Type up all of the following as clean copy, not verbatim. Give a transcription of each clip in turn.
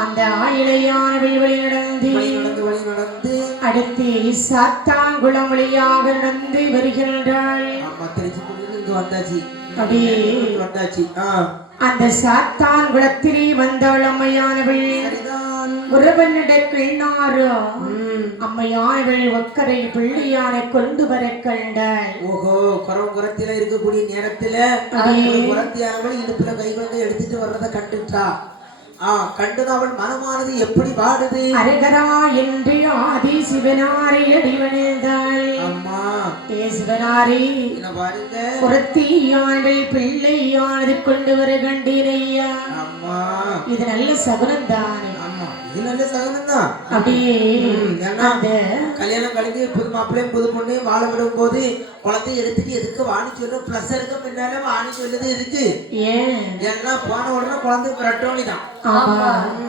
அந்த ஆயிழையானவள் வழி நடந்து அடுத்து சாத்தாங்குளம் வழியாக நடந்து வருகின்றாள். அந்த சாத்தான் குளத்திலே வந்தாள் அம்மையானவள். உறவனிடத்தில் அம்மையானவள் ஒக்கரை பிள்ளையான கொண்டு வர கண்டாள். ஓஹோ, குரத்தில இருக்கக்கூடிய நேரத்துல குரத்தியானவள் இடுப்புல கை கொண்டு எடுத்துட்டு வர்றதை கண்டுட்டா. கண்டது அவள் மனமானது எப்படி பாடுது? அரகரா என்று ஆதி சிவனாரை அடிவணிந்தாள். அம்மா சிவனாரி பாருங்க, குரத்தியானவள் பிள்ளையானது கொண்டு வர கண்டீரையா. அம்மா இது நல்ல சகுனம் தானே. இது நல்ல சகுனம் தான். அப்படியே கல்யாணம் கழிஞ்சு புது மாப்பிள்ளையும் புது பொண்ணையும் வாழ விடும் போது குளத்தை எடுத்துட்டு எதுக்கு வாணி சொல்ற பிளஸ் எடுக்க பின்னால வாணி சொல்லுது இருக்கு. ஏன்னா போன உடனே குழந்தை பிரட்டோனி தான்.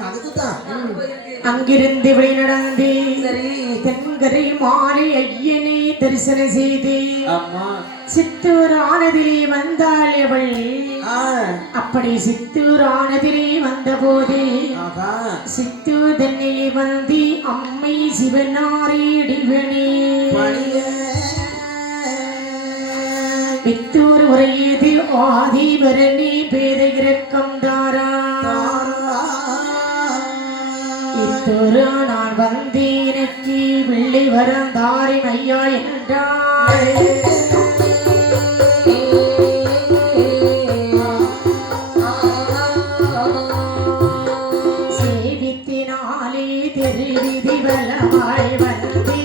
அதுக்குதான் அங்கிருந்து வழி நடந்து தென்கரை மாலை ஐயனை தரிசனம் செய்து சித்தூர் ஆனதிலே வந்தாள் அவள். அப்படி சித்தூர் ஆனதிலே வந்த போது சித்தூர் தன்னையே வந்து அம்மை சிவனாரி இடிவனே வித்தூர் உரையது ஆதிவரணி பேத இரக்கம் தாரா. இத்தொரு நான் வந்து எனக்கு வெள்ளி வரம் தாரி ஐயா என்றாள். சேவித்தினாலே தெரிவிதி வல்லமாய் வந்து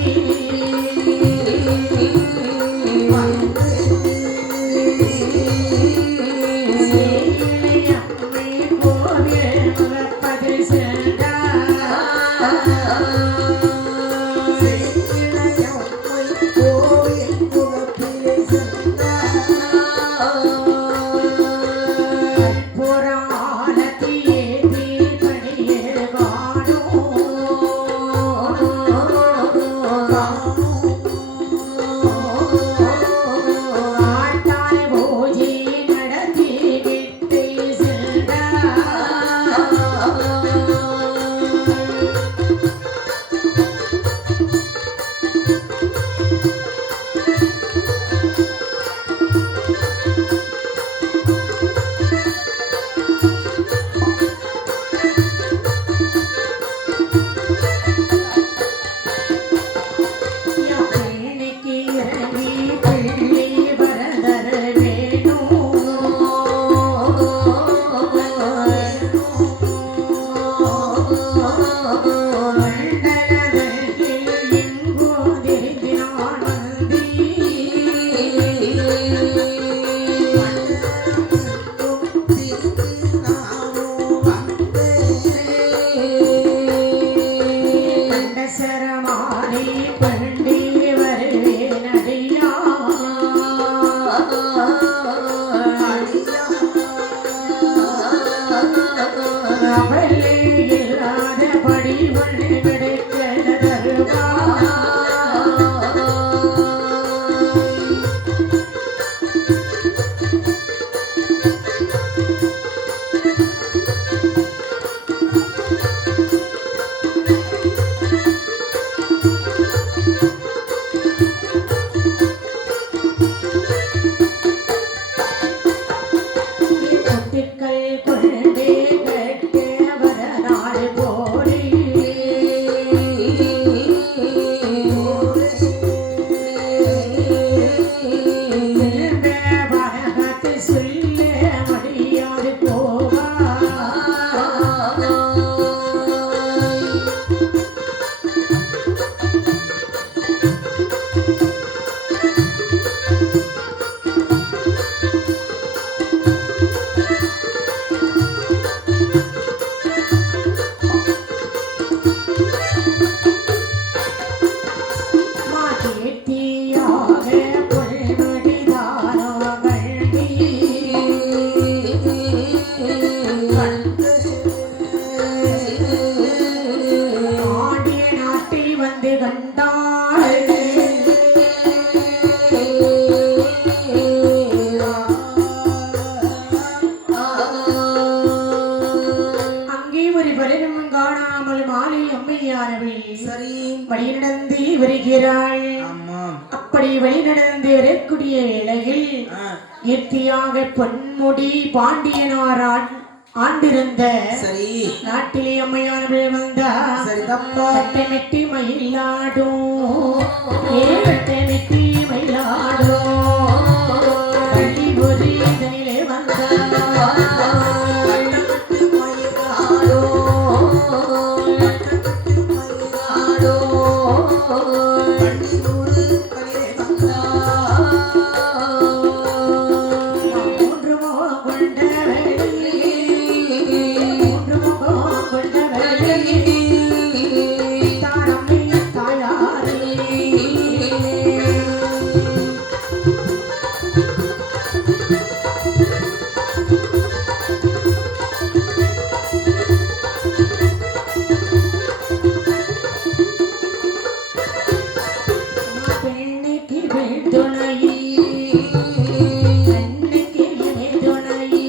சேவித்தினாலே அவளே இல்லாதபடி ஒன்று கிடைக்க தருவாய். கொட்டிக்கல் கொண்டே கட்ட வரநாள் போலே வரகத்தை சொல்ல முடியாது போவா. மாதேத்தியாக புல்வடிதானோ கல்வி ஆடிய நாட்டில் வந்து கண்டாள். அங்கே ஒரு பலனும் காணாமல் மாலை அம்மையானவள் சரி வழி நடந்து வருகிறாள். ஆமாம் அப்படி வழி நடந்து வரக்கூடிய வேளையில் கீர்த்தியாக பொன்முடி பாண்டியனார் ஆண்டிருந்த சரி நாட்டிலே அம்மையானவள் வந்தா. சரி தப்பா வட்டமிட்டு மயிலாடும் வட்டமிட்டு மயிலாடும் பள்ளி ஒரு இதனிலே வந்தா. மூன்று முகம் கொண்டவளே, மூன்று முகம் கொண்டவளே, தாரம்மை தாயாரே. பெண்ணுக்கு பெண் துணையே, கண்ணுக்கு இணை துணையே,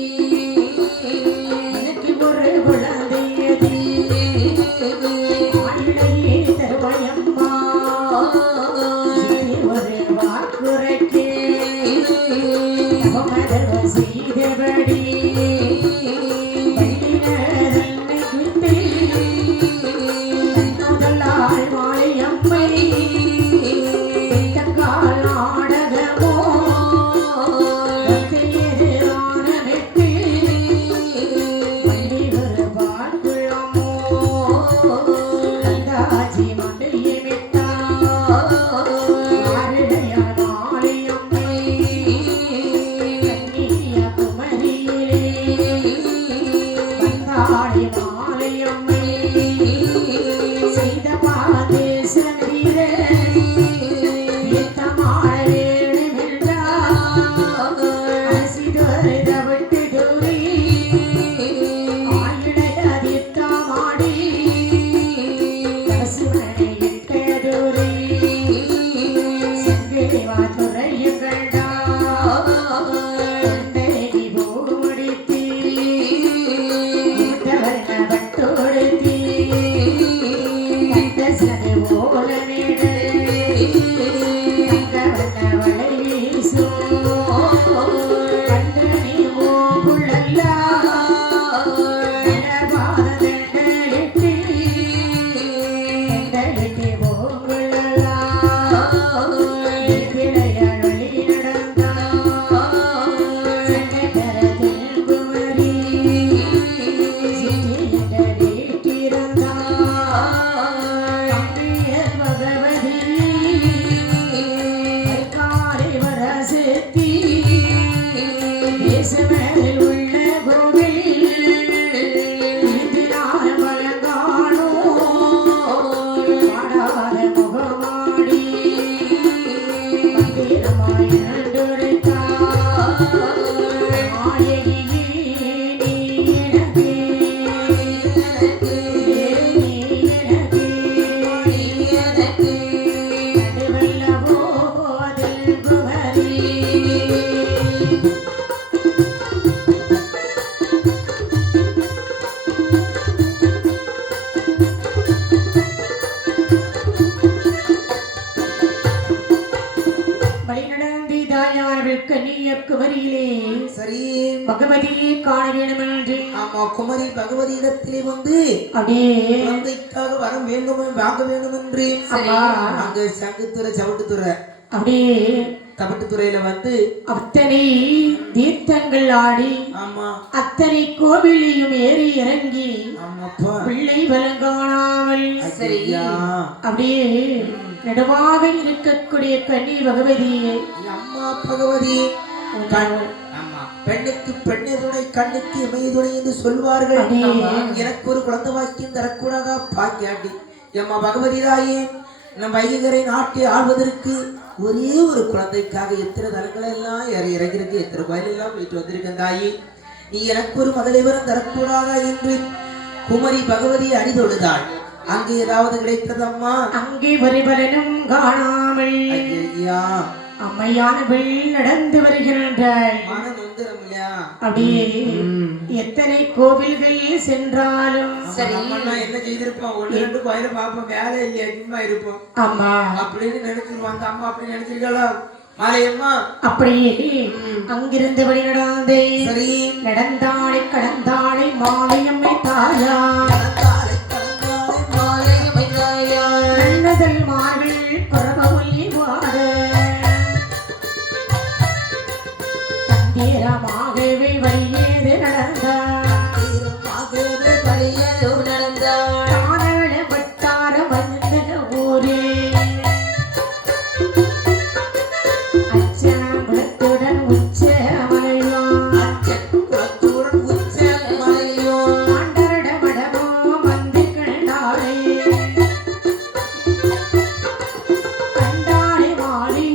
எனக்கு ஒரு குழந்தையது ஆயிழையே தருவாயம்மா. ஒரு வாக்குரைக்கே அவமதர்வ செய்தபடி பள்ளினதன்னை விட்டு முதலாள் மாலை அம்மை தங்கால் நாடகமோ பக்தியது ஆனமிட்டு பள்ளி ஒரு வாழ்குளமோ கந்தாஜி மண்டையை விட்டா ஆருடையாள் மாலை அம்மை கண்ணிய குமரியிலே பகவதியை காண வேண்டும் என்று ஆமா குமரி பகவதி இடத்திலே வந்து அப்படியே குழந்தைக்காக வர வேண்டும் வாங்க வேண்டும் என்று அங்க சங்குத்துறை சவட்டுத்துறை அப்படியே தவட்டுத்துறையில வந்து அத்தனை தீர்த்தங்கள் ஆடி ஆமா அத்தனை கோவிலையும் ஏறி இறங்கி ஆமாப்பா பிள்ளை பலங்காணாமல் சரியா அப்படியே நடுவாக இருக்கக்கூடிய கன்னி பகவதியை அம்மா பகவதி ஆமா பெண்ணுக்கு பெண்ணதுணை கண்ணுக்கு இமையதுணை என்று சொல்வார்கள் எனக்கு ஒரு குழந்தை வாக்கியம் தரக்கூடாதா பாக்கியாட்டி எம்மா பகவதி தாயே நம் வைகரை நாட்டை ஆள்வதற்கு ஒரே ஒரு குழந்தைக்காக எத்தனை தலங்களை எல்லாம் இறங்கிருக்கு எத்தனை கோயிலெல்லாம் போயிட்டு வந்திருக்கேன் தாயி நீ எனக்கு ஒரு மதலைவரம் தரக்கூடாதா என்று குமரி பகவதி அடிதொழுதாள் அங்கே ஏதாவது கிடைத்ததம்மா அங்கே வரிபலனும் காணாமல் ஐயா அம்மையானவள் நடந்து வருகின்றாள் அப்படியே எத்தனை கோவில்கள் சென்றாலும் சரி என்ன செய்திருப்போம் ஒன்று ரெண்டு கோயில பாப்போம் வேலை இல்லையா சும்மா இருப்போம் அம்மா அப்படின்னு நினைச்சிருவாங்க அம்மா அப்படி நினைச்சிருக்கா மாலையம்மா அப்படியே அங்கிருந்தபடி நடந்தே சரி நடந்தாளை கடந்தாளை மாலையம்மை தாயா நல்லதல் மார்கள் பரவொல்லி வாட தந்திரமாகவே வழியேது நடந்தார் தானள வட்டார வந்தன ஊரே அச்சகுலத்துடன் உச்ச ஆண்டரட மடமோ வந்து கண்டாளே கண்டாளே மாறி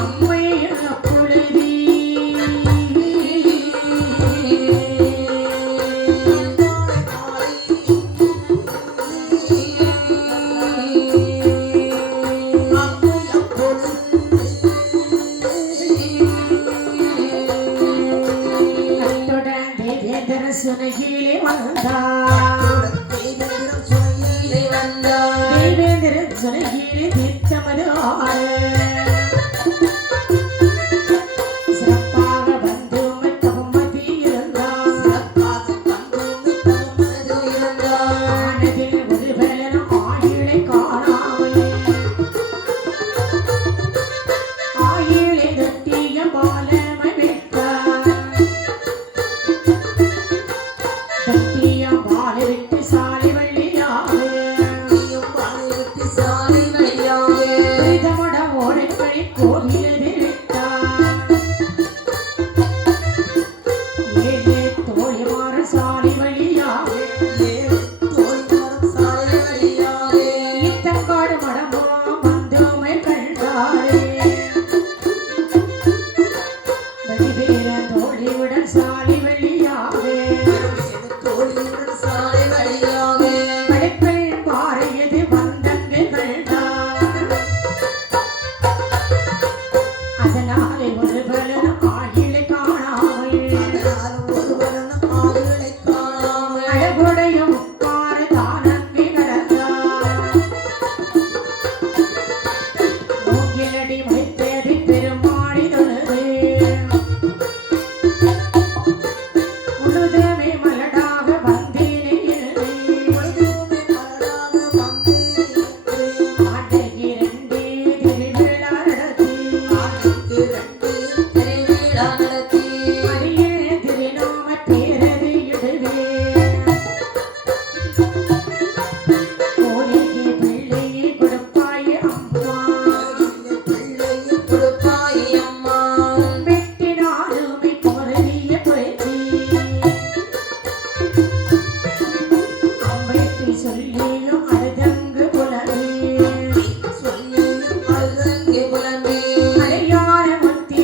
அம்மை அப்பொழுதி அத்துடன் தேவேந்திர சுனகிலே வந்தார் தேவேந்திர சுனகிலே தீர்த்தமது ஆட சிறப்பாக வந்து தவமதி இருந்தார் ஆனதில் ஒரு பலன் ஆயிழை காணாமல் ஆயிழை தொட்டிய பாலமை விட்டார் தொட்டிய பாலை விட்டு சாலை வழியாக பிரதமட ஓடைப்படி கோவிலது விட்டார் ஏழு தோழிமாறு சாலை வழியாக இத்தங்காடு மடமோ வந்தோமை கண்டாரே வடிவேற தோழியுடன் சாலை வழியாக படைப்பில் பாறையது வந்தங்கு கண்டார் அதனாலே ஒரு பலன் ஆயிலை காணாமல் அழகுடைய உட்கார தானங்கி நடந்தார் மூங்கிலடி வைத்தது பெருமாடி தொழுது முழுதமே மலடாக வந்தேனே ஆண்டைக்கு ரெண்டே திருவிழா நடத்தி அடியே திருநாம பேரது இடுவே கோரிக்கை பிள்ளையை கொடுப்பாய் அம்மா வெட்டினாலுமை பொருளிய புரட்சி அம்பேத்தி சொல்லியும் அழுதங்கு புலவே அடையாள முத்தி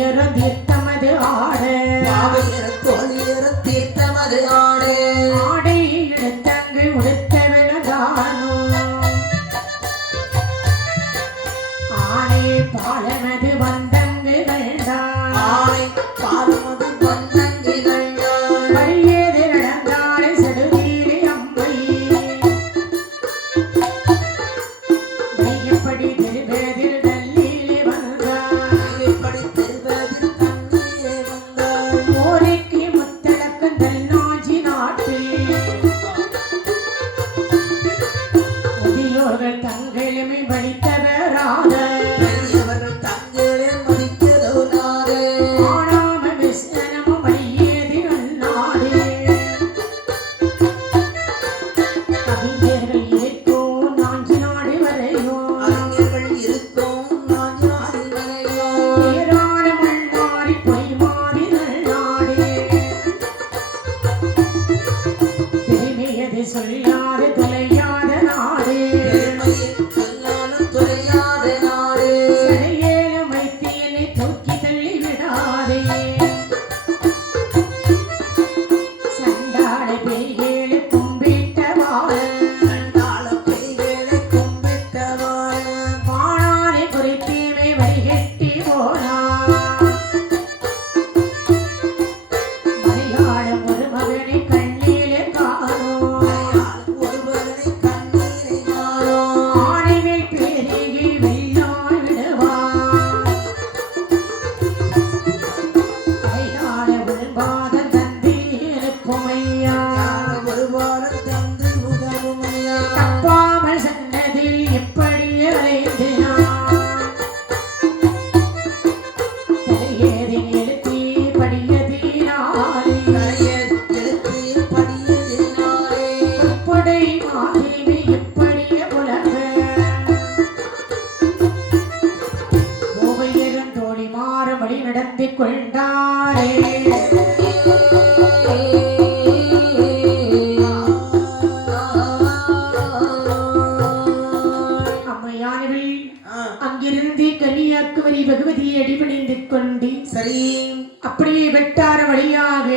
தோழியர தீர்த்தமது ஆடு தோழியர தீர்த்தமது ஆடு ஆடை எடுத்தங்கு உடுத்தவனதானோ ஆணை பாலமது வந்தங்கு கண்டான் ஆணை பாலமது வந்தங்கு கண்டான் வழியேது நடந்தாரை சடுதீரி அம்மை மையப்படி திருபதில் தள்ளீலே வந்தான் எப்படி திருவதில் தண்ணீரே வந்தாள் மோரைக்கு முத்தளக்கம் தன்னாட்சி நாட்டில் முதியோர்கள் தங்களுமே வலித்தவராத பெரியவர்கள் தங்களே மதிக்கிறவனாக ஆணாம விஸ்வனமும் வழியேது அந்நாடு கவிஞர்கள் இருக்கும் நான்கு நாடு வரையும் அறிஞர்கள் இருக்கும் நான் யாரில் வரையோ பேரான மண்ணாரி பொய் மாறி நல்லாடு பெருமையது சொல்லாது தொலையாத நாடு பெருமையை சொல்லாலும் தொலையாத நாடு சடையேல வைத்தியனை தூக்கி தள்ளி விடாதே சண்டாள பெய்யேழு கும்பிட்ட வாழ கண்டாள பெய்வேளை கும்பிட்டவாள் மானானை குறித்தீமை வழிகட்டி போனா மலையாளம் ஒரு மகனை கண்ணீலே காணோம் ஒருவரை கண்ணீரை மாறோ ஆணை மேல் பெருகி வெள்ளாய் விடுவான் கையாள விழும்பாத தந்தி எழுப்புமையா ஒருவாரம் தந்து உதவுமையா தப்பாமல் சன்னதில் எப்படியே அலைந்தினான் தலையேறின் எழுத்தி படியதீனாலே கரையர் எழுத்தில் படியதினாலே உட்படை மாதேவி எப்படியே புலம்ப கோவையரும் தோழி மாறுபடி நடந்து கொண்டாரே அம்மையானவள் ஆ, அங்கிருந்து கன்னியாகுமரி பகவதியை அடிபணிந்து கொண்டு சரி அப்படியே வெட்டார வழியாக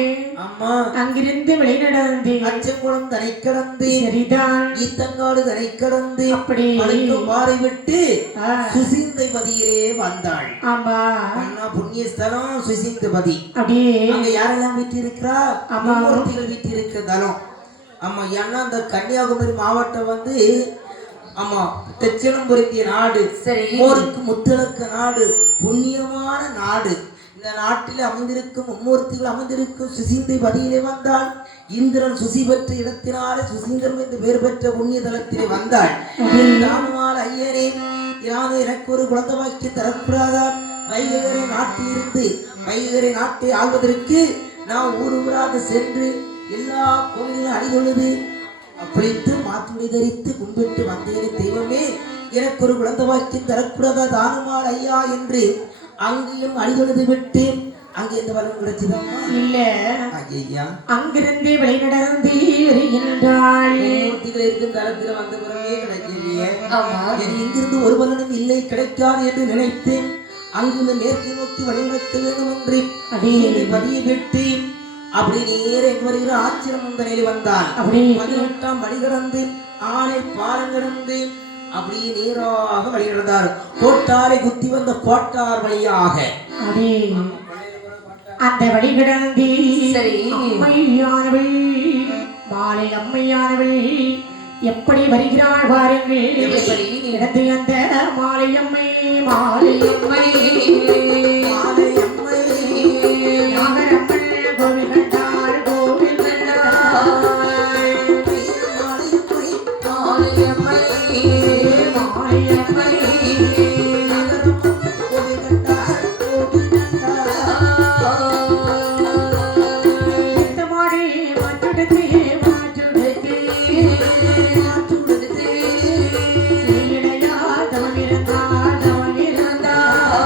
அம்மா அங்கிருந்து வெளிநடந்து அச்சங்குளம் தனை கடந்து சரிதான் ஈத்தங்காடு தனை கடந்து அப்படி மலைக்கு பாறை விட்டு ஆ, சுசீந்தை பதியிலே வந்தாள் ஆமா அண்ணா புண்ணிய ஸ்தலம் சுசீந்த பதி அப்படியே அங்க யாரெல்லாம் வீட்டு இருக்கிறா ஆமா. மூர்த்திகள் வீட்டு இருக்கிற தலம் ஆமா ஏன்னா அந்த கன்னியாகுமரி மாவட்டம் வந்து ஆமா தெச்சனம் பொருந்திய நாடு சரி மோருக்கு முத்தளக்க நாடு புண்ணியமான நாடு இந்த நாட்டில் அமைந்திருக்கும் மும்மூர்த்திகள் அமைந்திருக்கும் சுசீந்தை பதியிலே வந்தாள் இந்திரன் சுசி பெற்ற இடத்தினாலே சுசீந்திரன் என்று பெயர் பெற்ற புண்ணிய தலத்திலே வந்தாள் நானுமால் ஐயனே யானு எனக்கு ஒரு குழந்தை வாக்கி தரக்கூடாதா வைகரை நாட்டில் இருந்து வைகரை நாட்டை ஆள்வதற்கு நான் ஊர் ஊராக சென்று எல்லா கோவிலும் அணிதொழுது அப்படித்து மாத்துணி தரித்து கும்பிட்டு வந்தேனே தெய்வமே எனக்கு ஒரு குழந்தை வாக்கியம் தரக்கூடாதா தானுமால் ஐயா என்று அங்கேயும் அணிதொழுது விட்டு அங்கே எந்த வரம் கிடைச்சதம்மா இல்ல ஐயா அங்கிருந்து வெளிநடந்து வருகின்றாள் மூர்த்திகள் இருக்கும் தளத்தில் வந்த பிறமே கிடைக்கலையே என் இங்கிருந்து ஒரு பலனும் இல்லை கிடைக்காது என்று நினைத்தேன் அங்கிருந்து மேற்கு நோக்கி வழிநடத்த வேண்டும் என்று அடே பதியை விட்டு அப்படி நேர எங்க வருகிற ஆச்சிரமம் தனையில் வந்தான் அப்படி 18ஆம் வழி கடந்து ஆணை பாலம் கடந்து அப்படியே நேராக வழி நடந்தார் கோட்டாரை குத்தி வந்த கோட்டார் வழியாக அடே அந்த வழி கிடந்தி சரி. அம்மையானவள் மாலை அம்மையானவள் எப்படி வருகிறாள் பாருங்கள் எப்படி? இடந்து அந்த மாலை அம்மை மாலை அம்மை மாலை அம்மை நாகரம்மன் கோவில் கண்டார் கோவில் கண்டார் மாலை அம்மை மாலையம்மை மாலை அம்மை கோவில் கண்டார் கோவில் கண்டார் இந்த மாடி மாற்றுடத்தே மாற்றுடத்தே சீடையா தவமிருந்தார் தவமிருந்தார்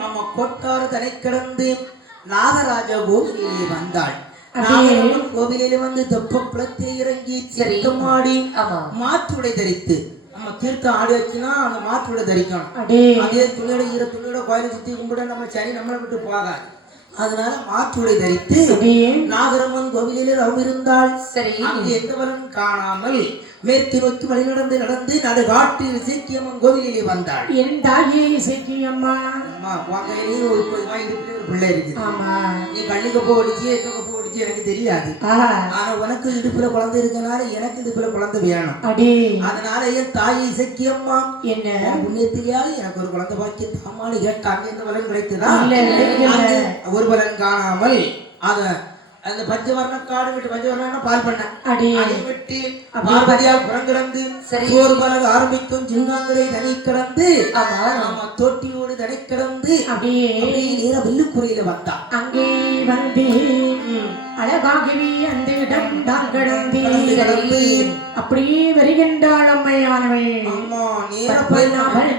நம்ம கொட்டாறு தலை கடந்து நாகராஜ கோவிலிலே வந்தாள். நாகரம்மன் கோவிலிலே வந்து தெப்ப குளத்தில் இறங்கி தீர்த்தமாடி மாற்றுடை தரித்து நம்ம தீர்த்தம் ஆடி வச்சுன்னா அந்த மாற்றுடை தரிக்கணும். அதே துணியோட ஈர துணியோட கோயிலை சுத்தி கும்பிட நம்ம சரி நம்மளை விட்டு போகாது. அதனால மாற்றுடை தரித்து நாகரம்மன் கோவிலிலே ரவம் இருந்தால் அங்கே எந்தவரும் காணாமல் மேற்கு நோக்கி வழி நடந்து நடந்து நடுகாட்டில் இசக்கியம்மன் கோவிலிலே வந்தாள். என் தாயே இசக்கியம்மா பிள்ளை இருக்கு. நீ கண்ணுக்கு போடிச்சு எங்க போடிச்சு எனக்கு தெரியாது. ஆனா உனக்கு இடுப்புல குழந்தை இருக்கனால எனக்கு இடுப்புல குழந்தை வேணும். அதனால என் தாயை இசக்கியம்மா என்ன புண்ணியத்திலேயாவது எனக்கு ஒரு குழந்தை பாக்கி தாமானு கேட்டாங்க. எந்த பலன் கிடைத்ததா? ஒரு பலன் காணாமல் அத அந்த பஞ்சவர்ண காடு விட்டு பஞ்சவர்ண பால் பண்ண அதை விட்டு பார்வதியால் புறங்கிடந்து சோறு பலக ஆரம்பிக்கும் சிங்காங்கரை தனி கடந்து தொட்டியோடு தனி கடந்து அப்படியே நேரம் வெள்ளுக்குறையில வந்தா. அங்கே வந்து அழகாகவே அந்த இடம் தான் கிடந்து அப்படியே வருகின்றாள் அம்மையானவள்.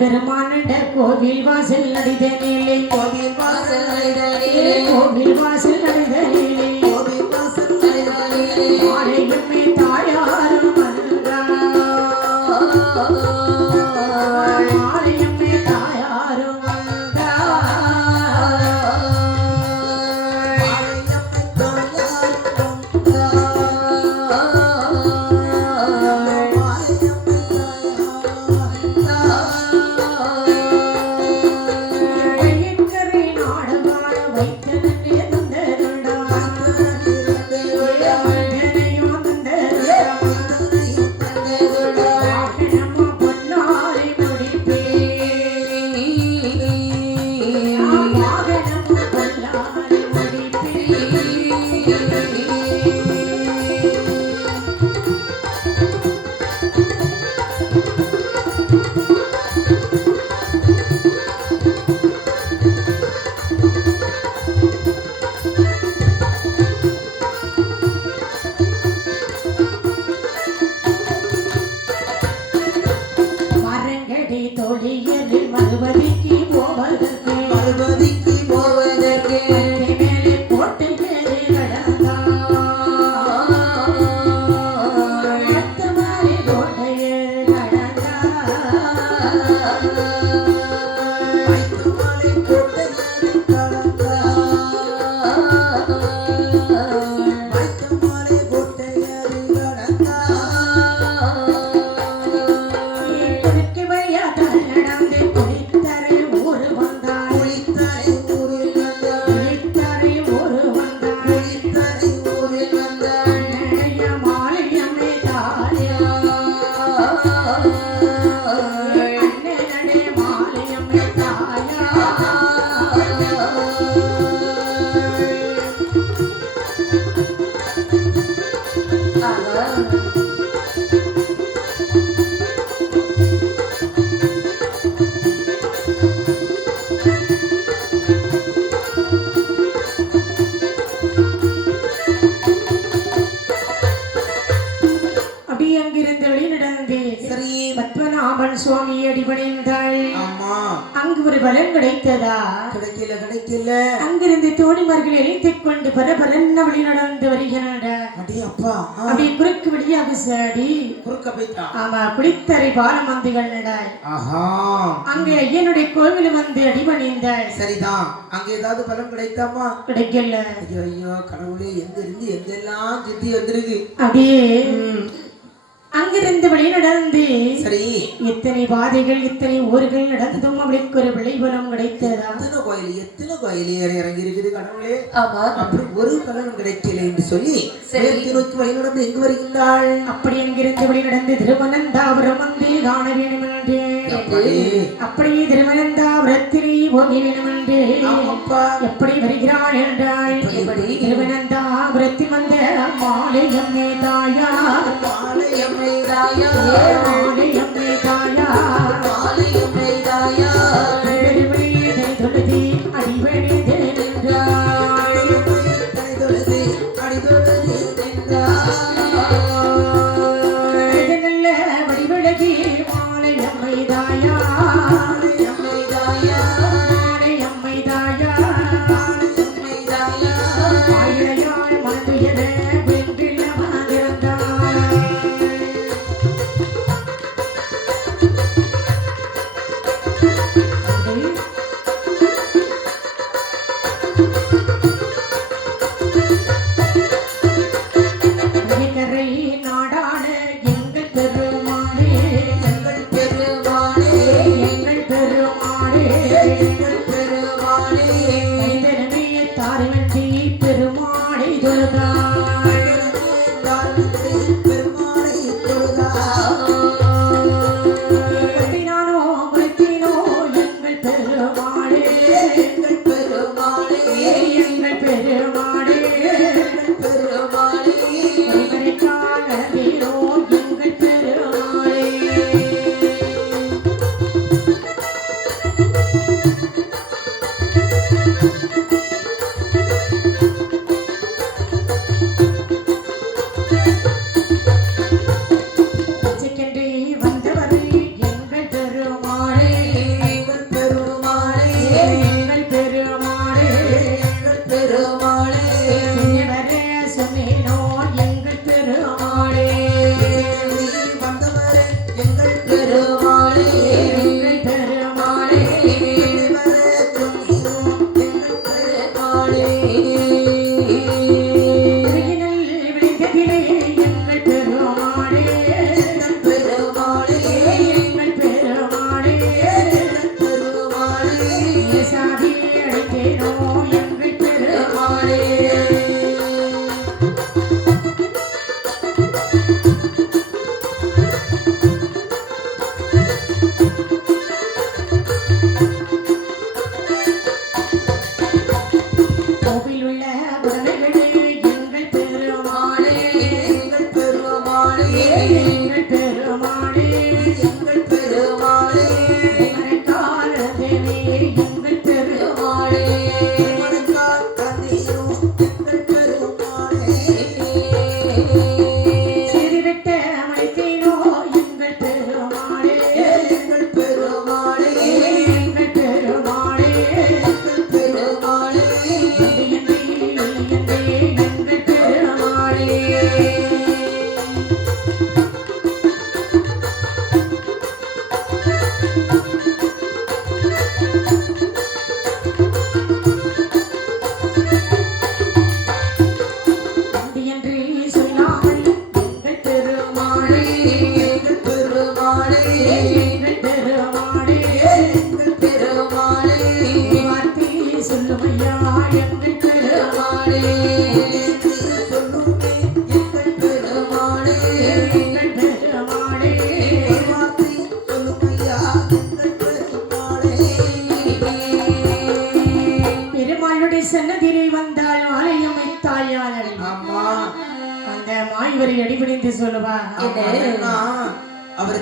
பெருமான கோவில் வாசல் அடிதனிலே கோவில் வாசல் அடிதனிலே கோவில் வாசல் அடிதனிலே ஆலயமே தாயாரும் வந்தாள். ஆலயமே தாயாரும் அண்ணனடே மாலையம்மை தாயா அப்படி அங்கிருந்து வெளிநடந்து சரி பத்மநாபன் சுவாமி அடிபணிந்தாள். ஆமா அங்கு ஒரு பலன் கிடைத்ததா? கிடைக்கல அங்கிருந்து தோழிமார்கள் எரித்துக் கொண்டு பரபரன்ன வழி நடந்து வருகின்றனர். அடி அப்பா அப்படி குறுக்கு வழியாக சாடி குறுக்க போய்த்தா ஆமா குளித்தரை பாலம் வந்து கண்டாள். ஆஹா அங்கே ஐயனுடைய கோவில் வந்து அடிபணிந்தாள். சரிதான் அங்க ஏதாவது பலன் கிடைத்தாமா? கிடைக்கல. ஐயோ ஐயோ கடவுளே எங்க இருந்து எங்கெல்லாம் சுத்தி வந்திருக்கு. அப்படியே அங்கிருந்து வழி நடந்து சரி எத்தனை பாதைகள் இத்தனை ஊர்கள் நடந்தும் அவளுக்கு ஒரு விளைபலம் கிடைத்ததா? எத்தனை கோயில் ஏறி இறங்கி இருக்குது கடவுளே. ஆமா அப்படி ஒரு பலனும் கிடைக்கல என்று சொல்லி மேற்கு நோக்கி வழி நடந்து எங்கு வருகின்றாள்? அப்படி அங்கிருந்து வழி நடந்து திருவனந்தாபுரம் வந்து காண வேண்டும் என்று அப்படியே திருவனந்தாபுரத்திலே போக வேண்டும் என்று எப்படி வருகிறாள் என்றால் திருவனந்தாபுரத்தில் வந்த மாலையம்மே தாயா மாலையம்மை தாயா மாலையம்மே தாயா மாலையம்மை தாயா தொழுதி அடிவழிந்து நின்றாள். நல்ல வடிவழகி மாலையம்மை தாயா மாலையம்மை தாயா மாலையம்மை தாயா மாலையம்மை தாயா ஆயிழையாள் மனதுயர வென்றில வந்திருந்தாள். கரை நாடான எங்கள் பெருமாளே எங்கள் பெருமாளே எங்கள் பெருமாளே எங்கள் பெருமாளே மைந்தனமே தாரவன்றி பெருமாளை தொழுதாள். கட்டினானோ முளைத்தினோ எங்கள் பெருமாளே எங்கள் பெருமாளே எங்கள் பெருமாளே பெருமாளே இவரைக்கால் நடந்தீரோ எங்கள் பெருமாளே. பச்சைக்கென்றே வந்தவர் எங்கள் பெருமாளே எங்கள் பெருமாளே எங்கள் பெருமாளே எங்கள் பெருமாளே இவரே சொன்னேனோ எங்கள் பெருமாளே வந்தவரே எங்கள் பெருமாளே எங்கள் பெருமாளே உலகினில் விளைந்ததிலே எங்கள் பெருமாளே எங்கள் பெருமாளே சாதி அழைத்தேனோ எங்கள் பெருமாளே. கோவில் உள்ள உடமைகளே எங்கள் பெருமாளே எங்கள் பெருமாளே மறைக்கால் தேவே எங்கள் பெருமாளே சிறுவிட்ட மலைத்தேனோ எங்கள் பெருமாளே எங்கள் பெருமாளே எங்கள் பெருமாளே. என்று சொல்லாமல் எங்கள் பெருமாளே எங்கள் பெருமாளே வார்த்தை சொல்லுமையா எங்கள் பெருமாளே எங்கள் பெருமாளே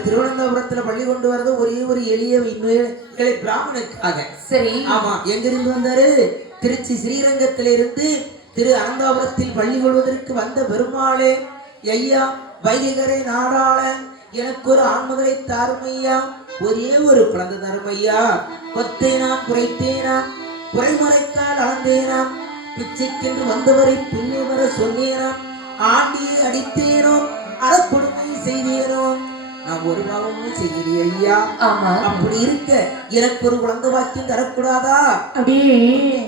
திருவனந்தபுரத்துல பள்ளி கொண்டு வரது ஒரே ஒரு எளிய ஏழை பிராமணனுக்காக. சரி. ஆமா, எங்கிருந்து வந்தாரு? திருச்சி ஸ்ரீரங்கத்திலிருந்து திரு அனந்தாபுரத்தில் பள்ளி கொள்வதற்கு வந்த பெருமாளே, ஐயா வைகரை நாடாள எனக்கு ஒரு ஆண்மகளை தாருமையா, ஒரே ஒரு குழந்தை தருமையா. கொத்தேனாம் குறைத்தேனாம் குறைமறைக்கால் அளந்தேனாம், பிச்சைக்கென்று வந்தவரை பின்னே வர சொன்னேனாம், ஆண்டியை அடித்தேனோ அறக்கொடுமை செய்தேனோ, நான் ஒரு பாவமும் செய்யலையே ஐயா. அப்படி இருக்க எனக்கு ஒரு குழந்தை வாக்கியம் தரக்கூடாதா?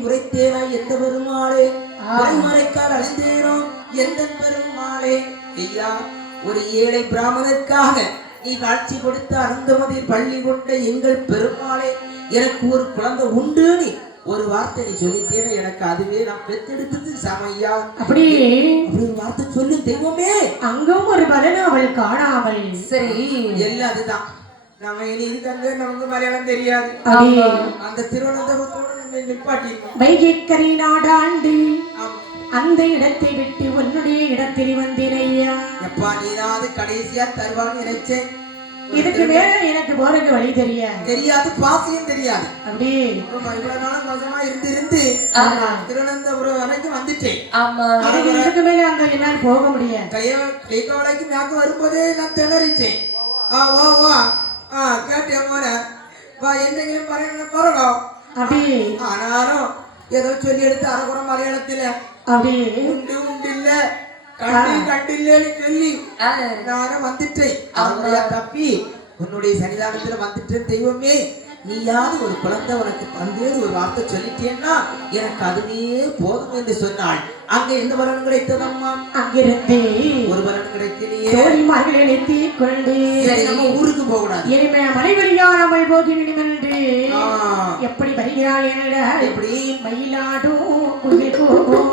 குறைத்தேனா எந்த பெருமாளே, குறைமறைக்கால் அழிந்தேனோ எந்த பெருமாளே. ஐயா, ஒரு ஏழை பிராமணருக்காக நீ காட்சி கொடுத்த அனந்தமதியில் பள்ளி கொண்ட எங்கள் பெருமாளே, எனக்கு ஒரு குழந்தை உண்டு நீ ஒரு வார்த்தை நீ சொல்லிட்டேன்னு எனக்கு அதுவே நான் பெத்தெடுத்தது சமையா. அப்படி ஒரு வார்த்தை சொல்லு தெய்வமே. அங்கும் ஒரு பலன் அவள் காணாமல். சரி, எல்லாம் அதுதான். நம்ம இனி இருக்காங்க, நமக்கு மலையாளம் தெரியாது. அந்த திருவனந்தபுரத்தோடு நம்ம நிப்பாட்டி வைகரை நாடாண்டு அந்த இடத்தை விட்டு உன்னுடைய இடத்தில் வந்தேன் ஐயா. எப்பா நீதான் கடைசியா தருவான்னு நினைச்சேன். இதுக்கு மேல எனக்கு போறதுக்கு வழி தெரியாது, பாசியும் தெரியாது. அப்படியே இவ்வளவு நாளும் மோசமா இருந்து திருவனந்தபுரம் வரைக்கும் வந்துட்டேன். இதுக்கு மேல அங்க என்னால போக முடியாது. கை காலைக்கு மேக்க வரும்போதே நான் திணறிச்சேன். வா வா கேட்டேன் போன வா என்னையும் பரவாயில்ல. அப்படியே ஆனாலும் ஏதோ சொல்லி எடுத்து அரைக்குற மலையாளத்துல அப்படியே உண்டு உண்டு இல்ல கண்டில்லேன்னு சொல்லி நானும் வந்துட்டேன். தப்பி உன்னுடைய சன்னிதானத்துல வந்துட்டேன். தெய்வமே, நீயாவது ஒரு குழந்தை உனக்கு தந்தேன்னு ஒரு வார்த்தை சொல்லிட்டேன்னா எனக்கு அதுவே போதும் என்று சொன்னாள். அங்க எந்த பலன் கிடைத்ததம்மா? அங்கிருந்து ஒரு பலன் கிடைக்கலையே. நம்ம ஊருக்கு போக கூடாது, மலை வழியாமல் போக வேண்டும் என்று எப்படி வருகிறாள் என்றால், எப்படி மயிலாடும் குயில் போகும்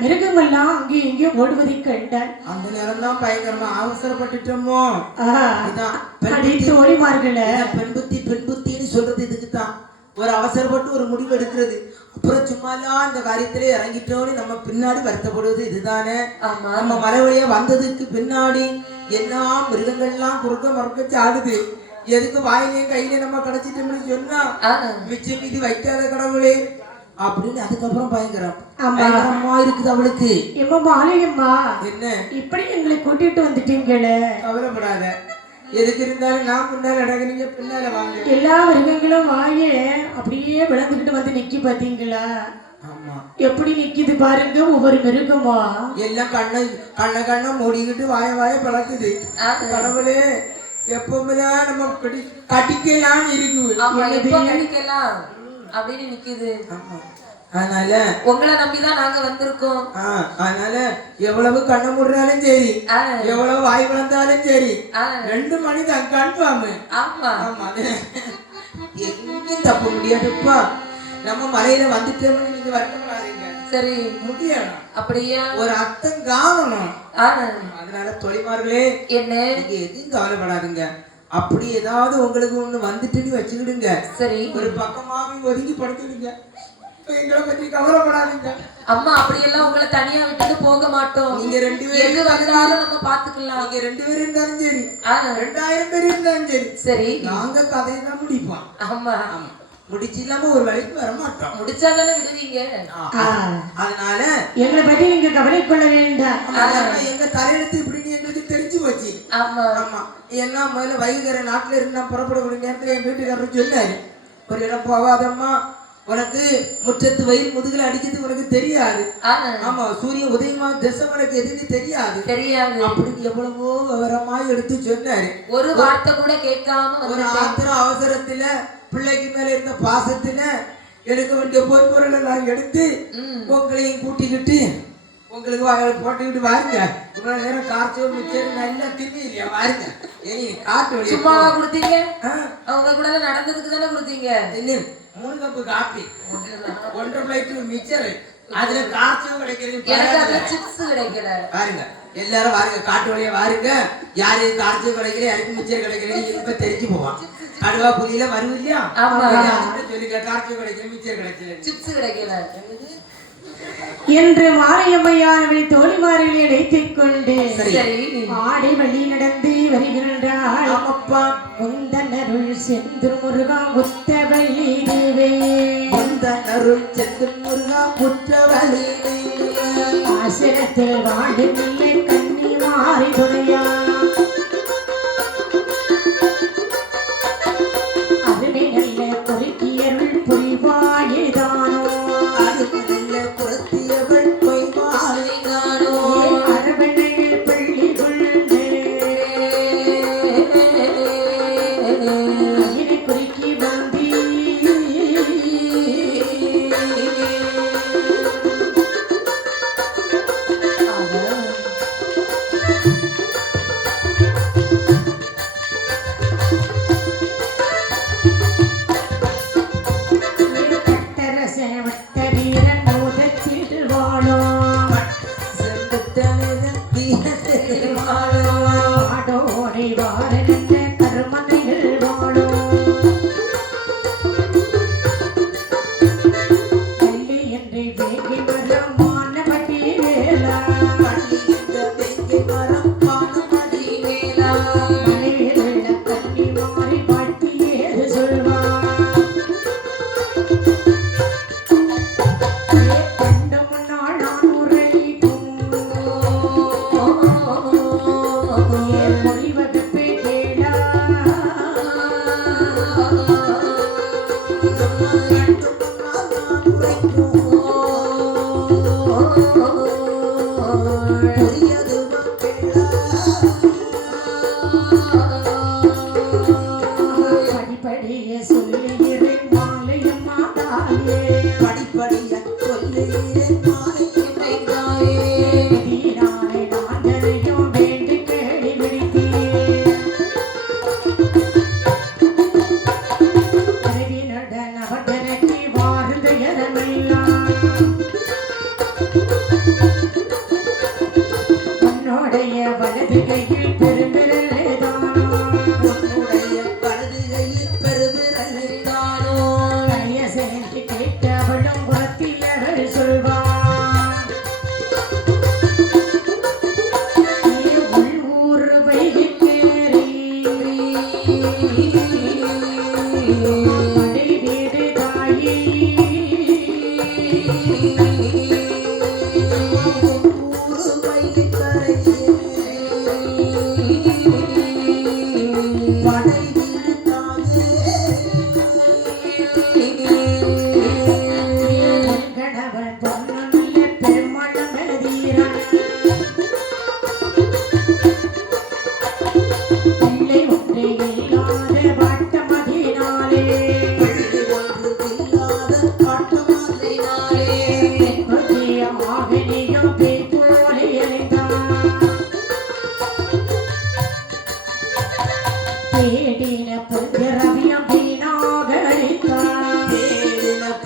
மிருகங்கள்லாம் அங்கே இங்கே ஓடுவதை கண்டான். அந்த நேரம் தான் பயங்கரமா அவசரப்பட்டுட்டோமோ. பெண் புத்தின்னு சொல்றது இதுக்குதான். ஒரு அவசரப்பட்டு ஒரு முடிவு எடுக்கிறது, அப்புறம் சும்மாலாம் இந்த காரியத்திலே இறங்கிட்டோன்னு நம்ம பின்னாடி வருத்தப்படுவது இதுதானே. நம்ம மலை வழியா வந்ததுக்கு பின்னாடி என்ன மிருகங்கள்லாம் குறுக்க மறுக்க சாடுது. எதுக்கு வாயிலையும் கையில நம்ம கிடைச்சிட்டோம்னு சொன்னா மிச்சம் மீதி வைக்காத கடவுளே அப்படின்னு அதுக்கப்புறம் பயங்கரமா இருக்குது அவளுக்கு. என்ன இப்படி எங்களை கூட்டிட்டு வந்துட்டீங்களே? கவலைப்படாத, எதுக்கு இருந்தாலும் நான் முன்னால நடக்கிறீங்க, பின்னால வாங்க. எல்லா மிருகங்களும் வாயே அப்படியே விளந்துக்கிட்டு வந்து நிக்கி பாத்தீங்களா? எப்படி நிக்குது பாருங்க ஒவ்வொரு மிருகமா. எல்லாம் கண்ண மூடிக்கிட்டு வாய பழக்குது. கடவுளே, எப்பவுமே நம்ம கடிக்கலாம் இருக்கு அப்படின்னு நிக்குது. அதனால உங்களை நம்பிதான் நாங்க வந்திருக்கோம். அதனால எவ்வளவு கண்ண முடுறாலும் சரி, எவ்வளவு வாய் வளர்ந்தாலும் சரி, 2 மணி தான் கன்ஃபார்ம். எங்கேயும் தப்ப முடியாதுப்பா. நம்ம மலையில வந்துட்டோம்னு நீங்க வருத்தப்படாதீங்க. சரி முடியணும். அப்படியா? ஒரு அர்த்தம் காணணும். ஆனா அதனால தொழிமார்களே என்ன நீங்க எதையும் கவலைப்படாதீங்க. அப்படி ஏதாவது உங்களுக்கு ஒண்ணு வந்துட்டுன்னு வச்சுக்கிடுங்க. சரி ஒரு பக்கமாவே ஒதுங்கி படுத்துடுங்க. எங்களை பத்தி கவலைப்படாதீங்க. அம்மா அப்படியெல்லாம் உங்களை தனியா விட்டுட்டு போக மாட்டோம். நீங்க 2 பேரும் எது வந்தாலும் நம்ம பாத்துக்கலாம். நீங்க 2 பேரும் இருந்தாலும் சரி, ஆ, 2000 பேர் இருந்தாலும் சரி, சரி நாங்க கதையை தான் முடிப்போம். ஆமா ஆமா. முடிச்சு இல்லாம ஒரு வேலைக்கு வர மாட்டோம். முடிச்சாதானே விடுவீங்க. அதனால எங்களை பத்தி நீங்க கவலை கொள்ள வேண்டாம். எங்க தலையெழுத்து இப்படின்னு எங்களுக்கு தெரிஞ்சு போச்சு. ஆமா ஆமா. ஏன்னா முதல்ல வைகர நாட்டுல இருந்து நான் புறப்படக்கூடிய நேரத்துல என் வீட்டுக்காரர் சொன்னாரு, ஒரு இடம் போகாதம்மா, உனக்கு முற்றத்து வெயில் முதுகுல அடிக்கிறது உனக்கு தெரியாது. ஆமா, சூரிய உதயமா திசை உனக்கு எதுன்னு தெரியாது தெரியாது அப்படின்னு எவ்வளவோ விவரமா எடுத்து சொன்னாரு. ஒரு வார்த்தை கூட கேட்காம ஒரு ஆத்திர அவசரத்துல பிள்ளைக்கு மேல இருந்த பாசத்துல எடுக்க வேண்டிய பொறுப்பொருளை நான் எடுத்து உங்களையும் கூட்டிக்கிட்டு உங்களுக்கு போட்டுக்கிட்டு வாருங்க. இவ்வளவு நேரம் காய்ச்சல் மிச்சர் நல்லா தின்னு இல்லையா வாருங்க. காட்டு சும்மாவா கொடுத்தீங்க? அவங்க கூட நடந்ததுக்கு தானே கொடுத்தீங்க. 3 கப்பு காப்பி, 1.5 பிளேட் மிச்சர், அதுல காய்ச்சல் கிடைக்கிறது. எனக்கு அதுல சிப்ஸ் கிடைக்கல. பாருங்க எல்லாரும் வாருங்க, காட்டு வழியா வாருங்க. யாரு காய்ச்சல் கிடைக்கல, யாருக்கு மிச்சர் கிடைக்கல இப்ப தெரிஞ்சு போவான். கடுவா புலியில வரும் இல்லையா, சொல்லிக்க காய்ச்சல் கிடைக்கல மிச்சர் கிடைக்கல சிப்ஸ் கிடைக்கல என்று மாரியம்மையானவளை தோழிமார்களை அழைத்துக் கொண்டு ஆடி வழி நடந்து வருகின்றாள். அப்பா முந்தனருள் செந்தூர் முருகா முத்தவள்ளி தேவே, முந்தனருள் செந்தூர் முருகா முத்தவள்ளி தேவே, ஆசிரத்தில் வாழும் கண்ணி மாறி துணையா, அதுவே நல்ல பொறுக்கியருள் புரிவாயேதானோ,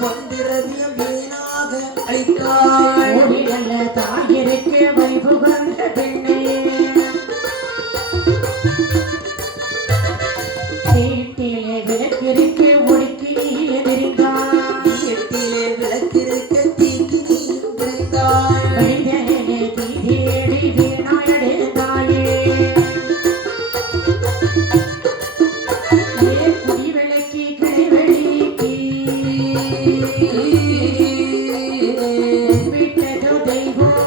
பொன் நல்ல தாயிருக்கு வைபுகந்த பெண்ணே வீட்டிலே விளக்கிற்கு ஒடுக்கி நீ எதிர்ந்தான் வீட்டிலே விளக்கிருக்க தீக்கு நீ இருந்தாய் வழிதலே தீதேடி வீணாயடைந்தாயே ஏ குடி விளக்கி கடை வெளிக்கி விட்டதோ தெய்வம்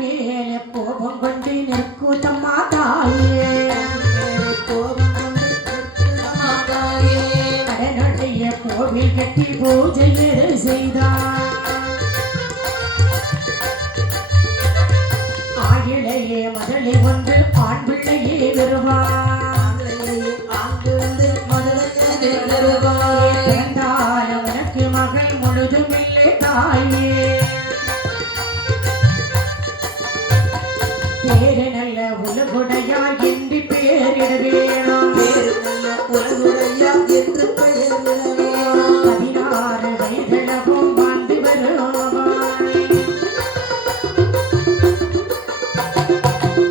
மேல கோபம் கொண்டு நிற்குதம்மா தாயே கடனுடைய கோவில் கட்டி பூஜை செய்தார் ஆயிழையே மதலை ஒன்று ஆண் பிள்ளையே வருவார் பிறந்தால் உனக்கு மகள் முழுதும் இல்லை தாயே பேரு நல்ல உலகுடையார் என்று பேரிட வேணும் 16 வயதிலவும் வாழ்ந்து வருவாய்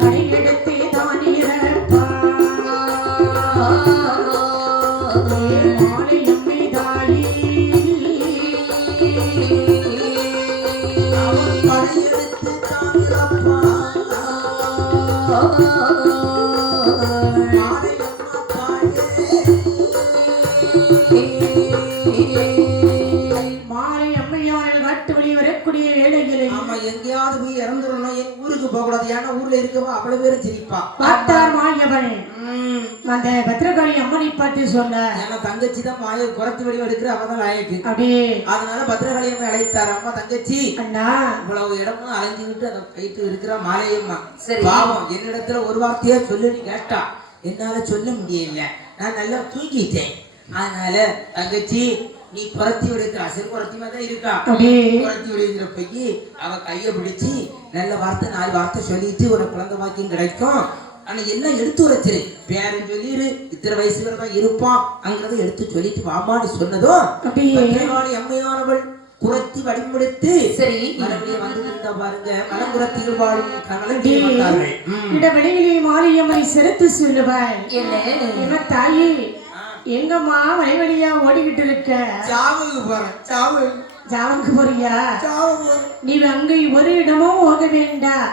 கையெடுத்து தான் இறப்பாய் மாலையும் மீதாயி மாலை அம்மையாரில் காட்டு வழி வரக்கூடிய வேலைகளில் ஆமா எங்கேயாவது போய் இறந்துடணும் எங்க ஊருக்கு போக கூடாது ஏன்னா ஊர்ல இருக்கவா அவ்வளவு பேரும் சிரிப்பா பார்த்தார் மாயவன் அந்த பத்திரகாளி அம்மனை பார்த்து சொன்ன ஏன்னா தங்கச்சி தான் மாய குறைத்து வடிவம் எடுக்கிற அவதான் லாயக்கு அப்படியே அதனால பத்திரகாளி அம்மா அழைத்தார் அம்மா தங்கச்சி அண்ணா இவ்வளவு இடமும் அலைஞ்சுக்கிட்டு அதை போயிட்டு இருக்கிற மாலையம்மா சரி. பாவம் என்னிடத்துல ஒரு வார்த்தையா சொல்லுன்னு கேட்டா என்னால சொல்ல முடியல நான் நல்லா தூங்கிட்டேன் அதனால தங்கச்சி நீ குறைத்தி விடுக்கிற அசல் குறைத்திமா தான் இருக்கா அப்படியே குறைத்தி விடுங்கிற போய் அவ கைய பிடிச்சி நல்ல வார்த்தை 4 வார்த்தை சொல்லிட்டு ஒரு குழந்தை வாக்கியம் கிடைக்கும் ஆனா எல்லாம் எடுத்து வச்சிரு பேரன் சொல்லிரு இத்தனை வயசு வரை தான் இருப்பான் அங்கறத எடுத்து சொல்லிட்டு வாமான்னு சொன்னதும் அப்படியே பத்திரகாளி அம்மையானவள் குறைத்தி வடிவெடுத்து சரி மறுபடியும் வந்து இருந்தா பாருங்க மலங்குரத்திகள் வாழும் கணலை வந்தார்கள் இட வெளியிலே மாரியம்மனை சிறத்து சொல்லுவாய் என்ன என்ன தாயி எங்கம்மா வழி வழியா ஓடிக்கிட்டு இருக்க சாவுக்கு போறேன் சாவு ஜாவுக்கு போறியா சாவு நீ அங்க ஒரு இடமும் போக வேண்டாம்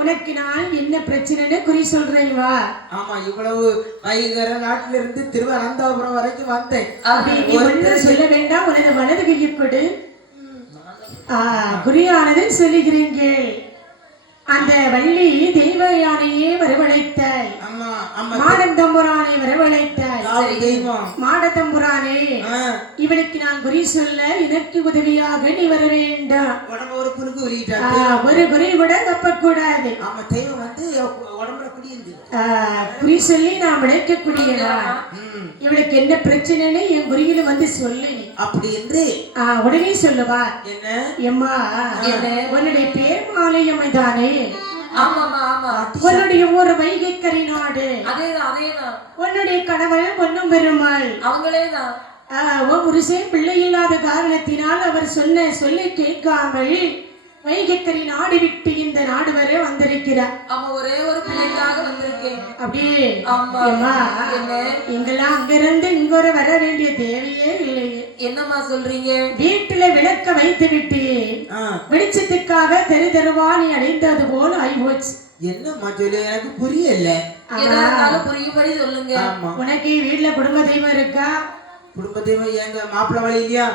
உனக்கு நான் என்ன பிரச்சனைன்னு குறி சொல்றேன் வா ஆமா இவ்வளவு வைகர நாட்டில இருந்து திருவனந்தபுரம் வரைக்கும் வந்தேன் அப்படி நீ ஒன்றும் சொல்ல வேண்டாம் உனது வலது கையை கொடு குறியானது சொல்லுகிறீங்க அந்த வள்ளி தெய்வ யானையே வரவழைத்தாய் ஆமா ஆமா மாடத்தம்புரானை வரவழைத்தாய் சாவு தெய்வம் மாடத்தம்புரானே இவனுக்கு நான் குறி சொல்ல எனக்கு உதவியாக நீ வர வேண்டாம் உடம்பு ஒரு குறுக்கு வெளியிட்டாரு ஒரு குறி கூட தப்பக்கூடாது ஆமா தெய்வம் வந்து உடம்புல குடியிருந்து குறி சொல்லி நான் விளைக்கக்கூடியவா இவளுக்கு என்ன பிரச்சனைன்னு என் குறியில வந்து சொல்லு அப்படி என்று உடனே சொல்லுவா என்ன எம்மா உன்னுடைய பேர் மாலையம்மை தானே ஆமாமா ஆமா உன்னுடைய ஒரு வைகைக்கரை நாடு அதேதான் அதேதான் உன்னுடைய கணவன் பொன்னும் பெருமாள் அவங்களேதான் உன் புருஷன் பிள்ளை இல்லாத காரணத்தினால் அவர் சொன்ன சொல்லை கேட்காமல் வைகைக்கரை நாடு விட்டு இந்த நாடு வரை வந்திருக்கிறார் ஆமா ஒரே ஒரு பிள்ளைக்காக வந்திருக்கேன் அப்படியே ஆமா என்ன இங்கெல்லாம் அங்கிருந்து இங்க வர வேண்டிய தேவையே இல்லையே என்னம்மா சொல்றீங்க வீட்டுல விளக்க வைத்து விட்டு வெளிச்சத்துக்காக தெரு தெருவா நீ அடைந்தது போல் ஆயிப்போச்சு என்னம்மா சொல்லு எனக்கு புரியல எதா இருந்தாலும் புரியும்படி சொல்லுங்க உனக்கு வீட்டுல குடும்ப தெய்வம் இருக்கா குடும்ப தெய்வம் எங்க மாப்பிள்ள வழி இல்லையா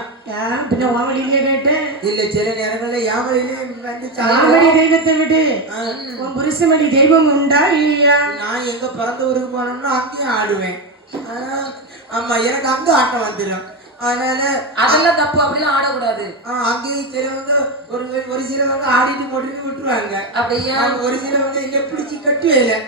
பின்ன உன் வழியிலேயே கேட்டேன் இல்ல சில நேரங்கள்ல என் வழியிலே வந்து வழி தெய்வத்தை விட்டு உன் புருஷ வழி தெய்வம் உண்டா இல்லையா நான் எங்க பிறந்த ஊருக்கு போனோம்னா அங்கேயும் ஆடுவேன் ஆமா எனக்கு அங்க ஆட்டம் வந்துடும் அதனால அதெல்லாம் தப்பு அப்படிலாம் ஆடக்கூடாது அங்கேயும் சிலவங்க ஒரு சிலவங்க ஆடிட்டு போட்டுட்டு விட்டுருவாங்க அப்படியா ஒரு சிலவங்க எங்க பிடிச்சி கட்டுவே இல்லை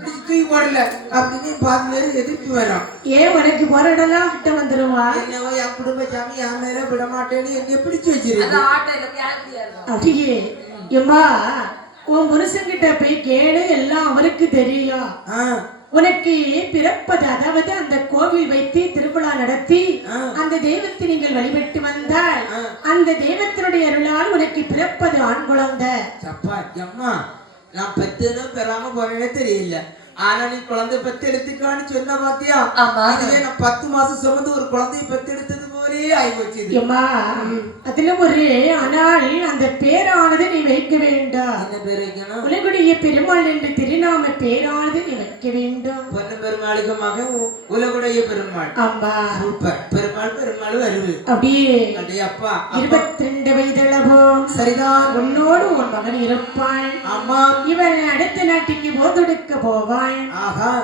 இப்படி தூக்கி போடல அப்படின்னு பாதி பேர் எதிர்ப்பு வரும். ஏன் உனக்கு போராடலாம் கிட்ட வந்துருவா? என்னவோ என் குடும்ப சாமி என் மேல விட மாட்டேன்னு என்னை பிடிச்சு வச்சிருக்கு. அந்த ஆட்டை இதை கேட்கலையா இருக்கும். அப்படியே எம்மா உன் புருஷன்கிட்ட போய் கேளு, எல்லாம் அவருக்கு தெரியும். உனக்கு பிறப்பது, அதாவது அந்த கோவில் வைத்து திருவிழா நடத்தி அந்த தெய்வத்தை நீங்கள் வழிபட்டு வந்தால் அந்த தெய்வத்தினுடைய அருளால் உனக்கு பிறப்பது ஆண் குழந்தை. சப்பா அம்மா, நான் பெத்துன்னு பெறாம போனேனே தெரியல. ஆனா நீ குழந்தை பெத்து எடுத்துக்கான்னு சொன்ன பாத்தியா? இதுவே நான் 10 மாசம் சுமந்து ஒரு குழந்தைய பெத்து எடுத்தது போலே ஆயிப்போச்சு. எம்மா அதுல ஒரு ஆனால் அந்த பேரானது நீ வைக்க வேண்டாம். என்ன பேர் வைக்கணும்? உலகுடைய பெருமாள் என்று திருநாம பேரானது நீ வைக்க வேண்டும். பொண்ணு பெருமாளுக்கு மகன் உலகுடைய பெருமாள். ஆமா சூப்பர். பெருமாள் பெருமாள் வருது. அப்படியே அப்படியே அப்பா 22 வயதளவும் சரிதான். உன்னோடு உன் மகன் இருப்பான். ஆமா. இவன் அடுத்த நாட்டுக்கு போர் தொடுக்க போவான்.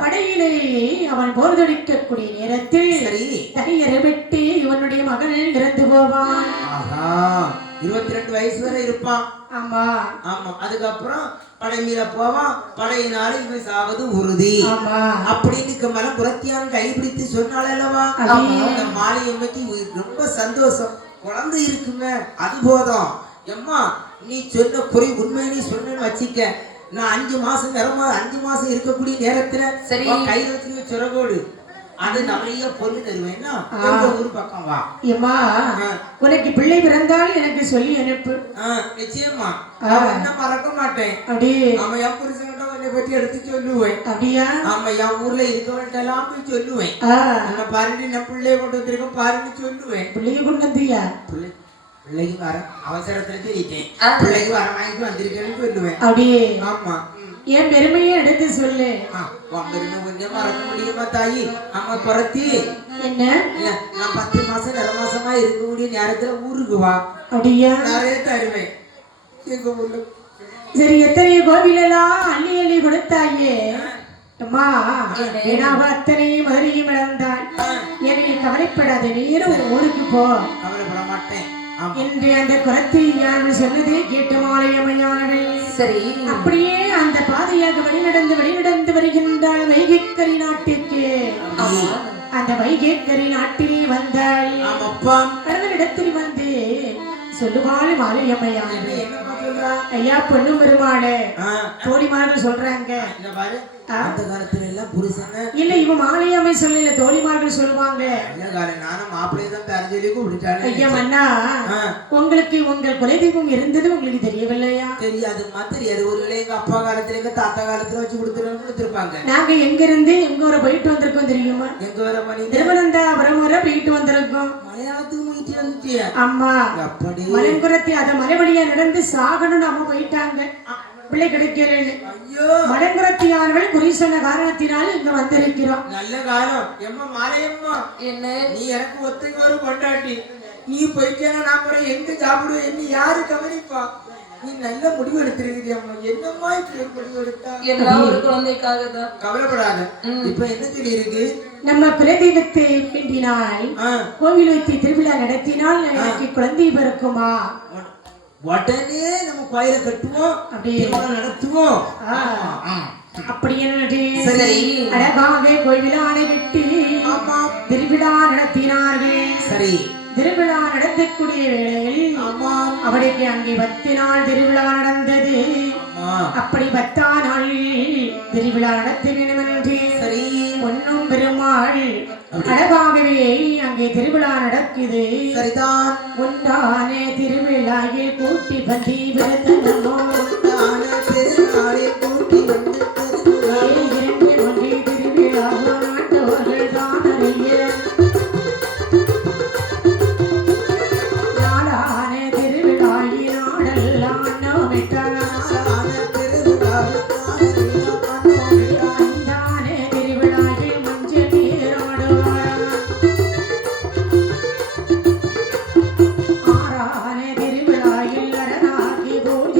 படையிலேயே அவன் போர் தொடுக்கக்கூடிய நேரத்தில் தனியரை விட்டு இவனுடைய மகன் இறந்து போவான். 22 வயசு வரை இருப்பான். ஆமா ஆமா. அதுக்கப்புறம் படை மீற போவான். படையினால இவன் சாவது உறுதி அப்படின்னு மலம் புரத்தியான் கைப்பிடித்து சொன்னாள் அல்லவா? அந்த மாலை எம்மைக்கு ரொம்ப சந்தோஷம். குழந்தை இருக்குமே அது போதும். எம்மா நீ சொன்ன குறை உண்மை நீ சொன்னு வச்சிக்க. நான் 5 மாசம் 5 மாசம் இருக்கக்கூடிய நேரத்துல கையில வச்சு சொரகோடு அது நிறைய பொண்ணு தருவேன்னா ஊர் பக்கம் வா. ஏமா உனக்கு பிள்ளை பிறந்தாலும் எனக்கு சொல்லி அனுப்பு. நிச்சயமா என்ன மறக்க மாட்டேன். ஆமா என் புருஷன்கிட்ட உன்னை பத்தி எடுத்து சொல்லுவேன். அப்படியா? ஆமா என் ஊர்ல இருக்கவன்ட்ட எல்லாம் போய் சொல்லுவேன். நம்ம பாருன்னு நான் பிள்ளைய கொண்டு வந்திருக்கேன் பாருன்னு சொல்லுவேன். பிள்ளைய கொண்டு வந்தியா? பிள்ளைக்கு வர அவசரத்துல தெரிவித்தேன். பிள்ளைக்கு வர வாங்கிட்டு வந்திருக்கேன்னு சொல்லுவேன். அப்படியே? ஆமா. என் பெருமையை எடுத்து சொல்லு. கொஞ்சம் மறக்க முடியுமா தாயி? அம்மா குறத்தி என்ன இல்ல நான் 10 மாசம் 2 மாசமா இருக்கக்கூடிய நேரத்துல ஊருக்கு வா. அப்படியா? நிறைய தருவேன் எங்க ஊர்ல. சரி எத்தனை கோவில் எல்லாம் அள்ளி அள்ளி கொடுத்தாயே அம்மா. அத்தனையும் மதுரையும் இழந்தாள். என்னை கவலைப்படாத, நீரும் ஊருக்கு போ. கவலைப்பட மாட்டேன். என்று அந்த குரத்தி ஞானங்கள் சொன்னதை கேட்டு மாலையம்மையானவள் சரி அப்படியே அந்த பாதையாக வழிநடந்து வருகின்றாள் வைகைக்கரி நாட்டுக்கு. அந்த வைகைக்கரி நாட்டிலே வந்தாள். கடவுளிடத்தில் வந்து சொல்லுவாள் மாலையம்மையான, ஐயா பொண்ணு பெருமாளே தோழிமார்கள் சொல்றாங்க. அந்த காலத்துல எல்லாம் புருஷன் இல்ல இவன் மாலையாமை சொல்லல, தோழிமார்கள் சொல்லுவாங்க. நானும் மாப்பிள்ளையை தான் பேரஞ்சலி கூப்பிட்டாங்க. ஐயா மன்னா உங்களுக்கு உங்கள் குலதெய்வம் இருந்தது உங்களுக்கு தெரியவில்லையா? தெரியாதுமா தெரியாது. ஒருவேளை எங்க அப்பா காலத்துல எங்க தாத்தா காலத்துல வச்சு கொடுத்துருப்பாங்க. நாங்க எங்க இருந்து எங்க ஊரை போயிட்டு வந்திருக்கோம் தெரியுமா? எங்க வர மணி திருவனந்தபுரம் வரை போயிட்டு வந்திருக்கோம். மலையாளத்துக்கு போயிட்டு வந்துட்டியா? அம்மா மலைங்குரத்தி அத மலைவழியா நடந்து சாகணும்னு அம்மா போயிட்டாங்க. பிள்ளை கிடைக்கலன்னு மடங்குரத்தியானவள் குறி சொன்ன காரணத்தினால இங்க வந்திருக்கிறோம். நல்ல காலம். எம்மா மாலையம்மா என்ன நீ எனக்கு ஒத்தைக்கு ஒரு கொண்டாட்டி. நீ போயிட்டேன்னா நான் கூட எங்க சாப்பிடுவேன், என்ன யாரு கவனிப்பா? நீ நல்ல முடிவு எடுத்திருக்கிறியம்மா. என்னம்மா இப்படி ஒரு முடிவு எடுத்தா? எல்லாம் ஒரு குழந்தைக்காக தான். கவலைப்படாத. இப்ப என்ன சொல்லி இருக்கு? நம்ம குலதெய்வத்தை வேண்டினால் கோவில் வைத்து திருவிழா நடத்தினால் எனக்கு குழந்தை பிறக்குமா? உடனே நம்ம கோயிலை கட்டுவோம், அப்படியே நடத்துவோம். அப்படி அழகாக கோவிலானை கட்டி திருவிழா நடத்தினார்கள். சரி திருவிழா நடத்தக்கூடிய வேளையில் அவளுக்கு அங்கே 10 நாள் திருவிழா நடந்தது. அப்படி 10 நாள் திருவிழா நடத்த வேண்டும் என்று சரி பொன்னும் பெருமாள் அழகாகவே அங்கே திருவிழா நடக்குது. சரிதான். உண்டான திருவிழாவில் கூட்டி பந்தி விரதனமோ கூட்டி வந்து 2 ஒன்றே திருவிழா நாட்டவர்கள் தான் அறிய நாளான திருவிழாவில் நாடெல்லாம் நோவிட்டார். திருவிழாவில் அரணாகி போய்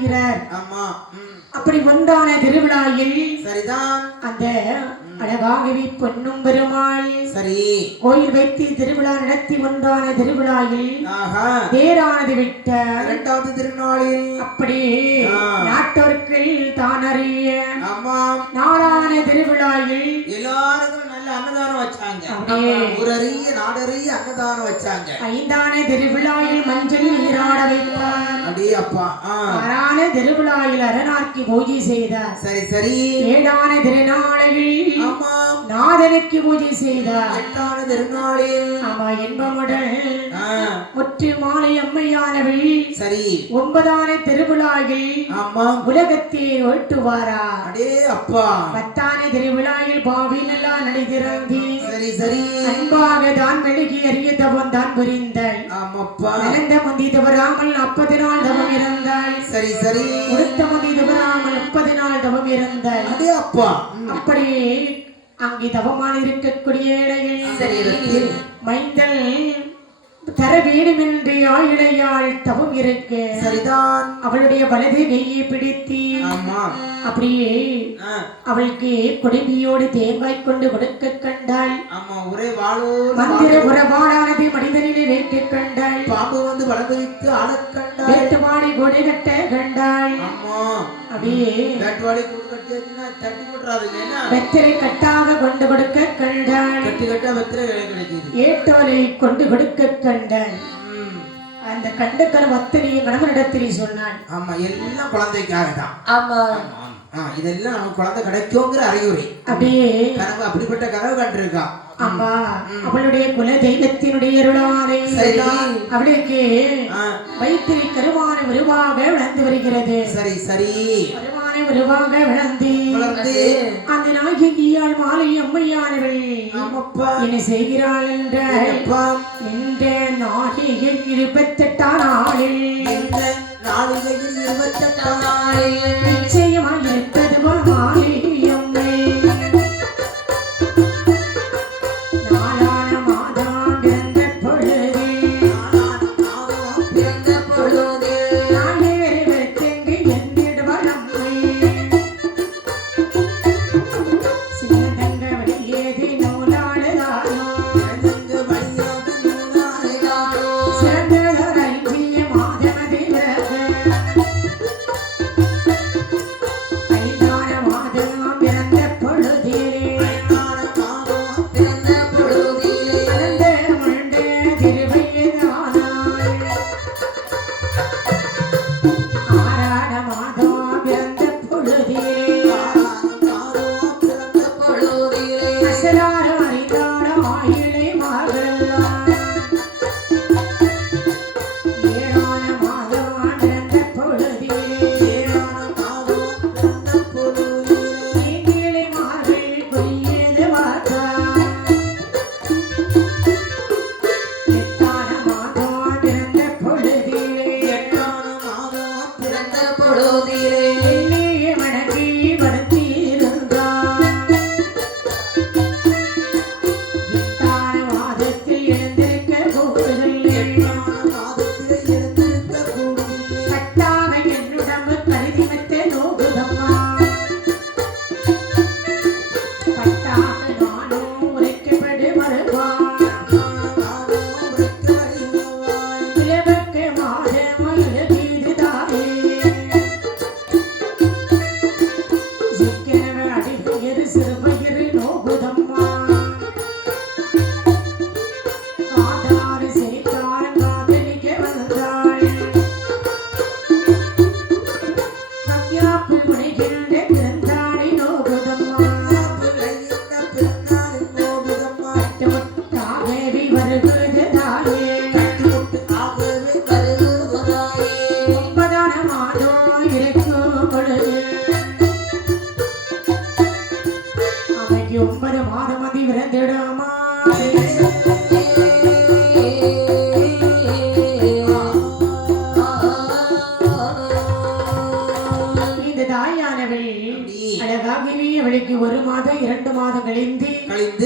நடத்துகிறார். ஆமா. அப்படி ஒன்றான திருவிழாவில் சரிதான் அந்த அழகாகவே பொன்னும் பெருமாள் சரி கோயில் வைத்து திருவிழா நடத்தி ஒன்றான திருவிழாவில் தேரானது விட்ட இரண்டாவது திருநாளில் அப்படி நாட்டோர்கள் தான் அறிய ஆமாம் நாளான திருவிழாவில் எல்லாருக்கும் நல்ல அன்னதானம் வச்சாங்க. ஊரறிய நாடறிய அன்னதானம் வச்சாங்க. ஐந்தான திருவிழாவில் மஞ்சள் நீராட வைத்தார். அப்படியே அப்பா. ஆறான திருவிழாவில் அரணாக்கி பூஜை செய்தார். சரி சரி. ஏழான திருநாளையில் நாதனுக்கு பூஜை செய்தார். எட்டான திருநாளில் ஆமா என்பமுடன் முற்று மாலை அம்மையானவள் சரி. ஒன்பதான திருவிழாவில் ஆமா உலகத்தை ஓட்டுவாரா. அடே அப்பா. பத்தான திருவிழாவில் பாவி நல்லா நடிதிறந்தி சரி சரி அன்பாக தான் மெழுகி அறிய தவம் தான் புரிந்தாள். ஆமாப்பா. நலந்த முந்தி தவறாமல் 40 நாள் தவம் இருந்தாள். சரி சரி. உடுத்த முந்தி தவறாமல் 30 நாள் தவம் இருந்தாள். அடே அப்பா. அப்படியே அங்கே தவமான இருக்கக்கூடிய இடையில் மைந்தல் தர வேண்டும் என்று ஆயிழையாள் தவம் இருக்க சரிதான் அவளுடைய வலது கையை பிடித்தி அப்படியே அவளுக்கு கொடுமையோடு தேங்காய் கொண்டு கொடுக்க கண்டாள். மந்திர உறவாடானது மனிதனிலே வைக்க கண்டாள். பாம்பு வந்து வளர்ந்து ஆள கண்டாள். வேட்டுவாடி கொடை கட்ட கண்டாள். அப்படியே வெத்தரை கட்டாக கொண்டு கொடுக்க கண்டாள். ஏட்டோலை கொண்டு கொடுக்க கண்டாள். அந்த கண்டக்கரம் அத்தனையும் கணவனிடத்தில் சொன்னான். ஆமா எல்லாம் குழந்தைக்காக தான். ஆமா இதெல்லாம் நம்ம குழந்தை கிடைக்குங்கிற அறிகுறி. அப்படியே கனவு அப்படிப்பட்ட கனவு கண்டிருக்கா. ஆமா அவளுடைய குல தெய்வத்தினுடைய அருளாலே அவளுக்கு வைத்திரி கருவான உருவாக வளர்ந்து வருகிறது. சரி சரி கருவான உருவாக வளர்ந்து அந்த நாயகியால் மாலை அம்மையானவள் என்ன செய்கிறாள் என்ற இந்த நாயகி 28 நாளில் நிச்சயமாக இருப்பது மாலை அம்மை அன்னைக்கு 9 மாதம் விரந்திடாமா